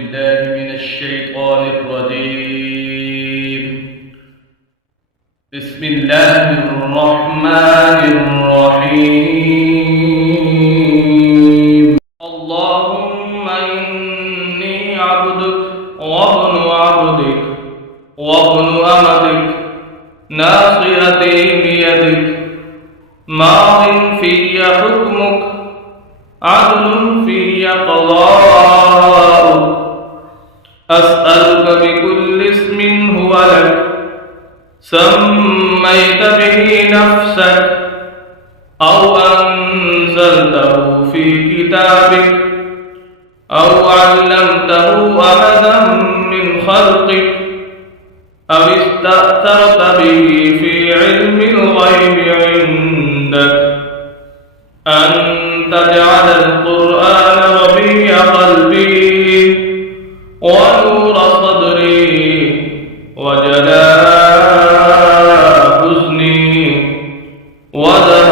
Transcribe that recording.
بالله من الشيطان الرجيم. بسم الله الرحمن الرحيم. اللهم إني عبدك وابن عبدك وابن أمتك ناصيتي بيدك ماض في حكمك عدل في قضاؤك أسألك بكل اسم هو لك سميت به نفسك أو أنزلته في كتابك أو علمته أحدا من خلقك أو استأثرت به في علم الغيب عندك أن تجعل القرآن ربيع قلبي ونور صدري وجلاء حزني وذهاب